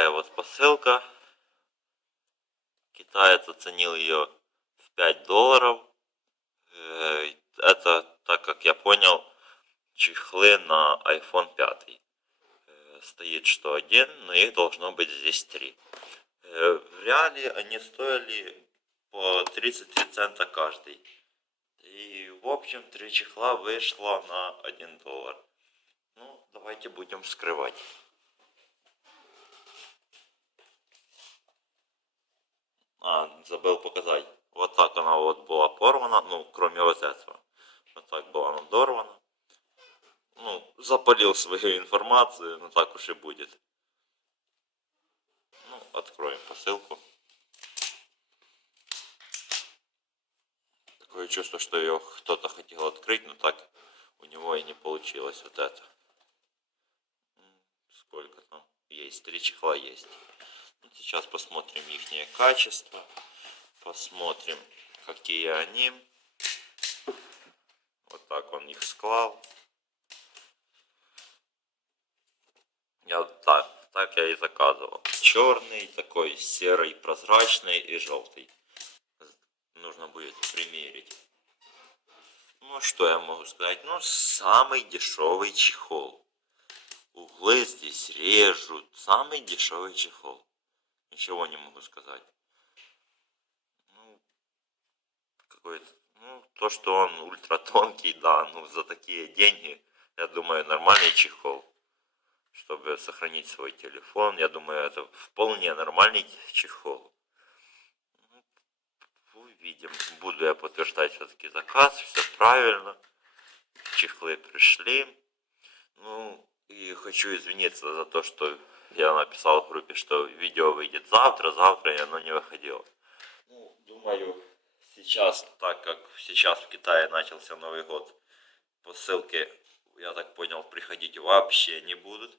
такая вот посылка. Китаец оценил ее в 5 долларов. Э, Это, так как я понял, чехлы на iPhone 5. Э, Стоит что один, но их должно быть здесь три. Э, В реале они стоили по 33 цента каждый. И в общем три чехла вышло на 1 доллар. Ну, давайте будем вскрывать. А, забыл показать. Вот так она вот была порвана, ну, кроме вот этого. Вот так была надорвана. Ну, запалил свою информацию, ну так уж и будет. Ну, откроем посылку. Такое чувство, что ее кто-то хотел открыть, но так у него и не получилось вот это. Сколько там? Есть, три чехла есть. Сейчас посмотрим их качество. Посмотрим, какие они. Вот так он их склал. Я так, так я и заказывал. Черный, такой серый, прозрачный и желтый. Нужно будет примерить. Ну, что я могу сказать? Ну, самый дешевый чехол. Углы здесь режут. Самый дешевый чехол. Ничего не могу сказать. Ну, какой-то, ну, то, что он ультра тонкий, да, ну, за такие деньги, я думаю, нормальный чехол. Чтобы сохранить свой телефон, я думаю, это вполне нормальный чехол. Ну, Увидим. Буду я подтверждать все-таки заказ, все правильно. Чехлы пришли. Ну, и хочу извиниться за то, что я написал в группе, что видео выйдет завтра, завтра, и оно не выходило. Ну, думаю, сейчас, так как сейчас в Китае начался Новый год, посылки, я так понял, приходить вообще не будут.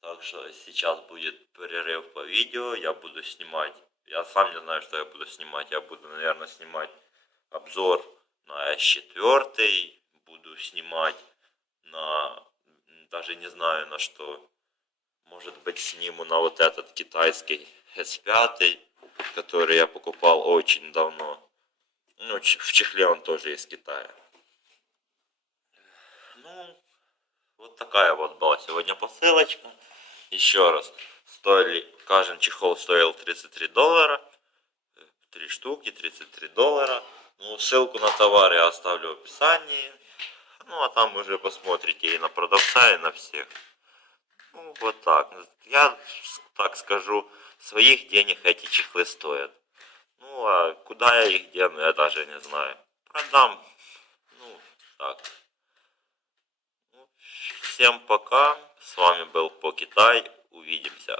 Так что сейчас будет перерыв по видео, я буду снимать. Я сам не знаю, что я буду снимать. Я буду, наверное, снимать обзор на S4, буду снимать на... Даже не знаю на что. Может быть, сниму на вот этот китайский S5, который я покупал очень давно. Ну, в чехле он тоже из Китая. Ну, вот такая вот была сегодня посылочка. Еще раз, стоили, каждый чехол стоил 33 доллара. Три штуки, 33 доллара. Ну, ссылку на товар я оставлю в описании. Ну, а там уже посмотрите и на продавца, и на всех. Ну, вот так. Я с- так скажу, своих денег эти чехлы стоят. Ну, а куда я их дену, я даже не знаю. Продам. Ну, так. Ну, Всем пока. С вами был По Китай. Увидимся.